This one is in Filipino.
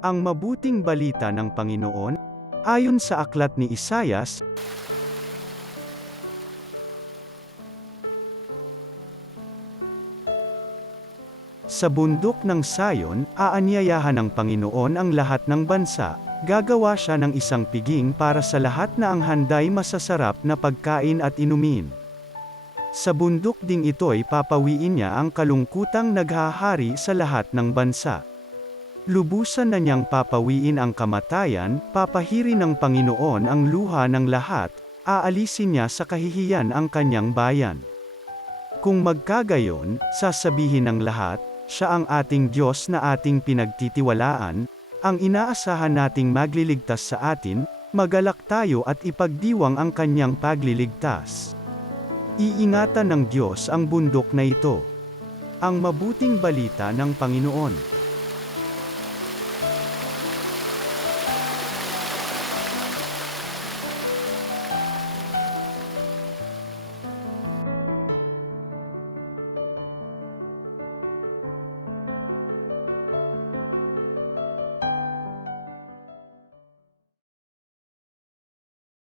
Ang mabuting balita ng Panginoon, ayon sa aklat ni Isaias, sa bundok ng Sayon, aanyayahan ng Panginoon ang lahat ng bansa, gagawa siya ng isang piging para sa lahat na ang handay masasarap na pagkain at inumin. Sa bundok ding ito'y papawiin niya ang kalungkutang naghahari sa lahat ng bansa. Lubusan na niyang papawiin ang kamatayan, papahirin ng Panginoon ang luha ng lahat, aalisin niya sa kahihiyan ang kanyang bayan. Kung magkagayon, sasabihin ng lahat, siya ang ating Diyos na ating pinagtitiwalaan, ang inaasahan nating magliligtas sa atin, magalak tayo at ipagdiwang ang kanyang pagliligtas. Iingatan ng Diyos ang bundok na ito. Ang mabuting balita ng Panginoon.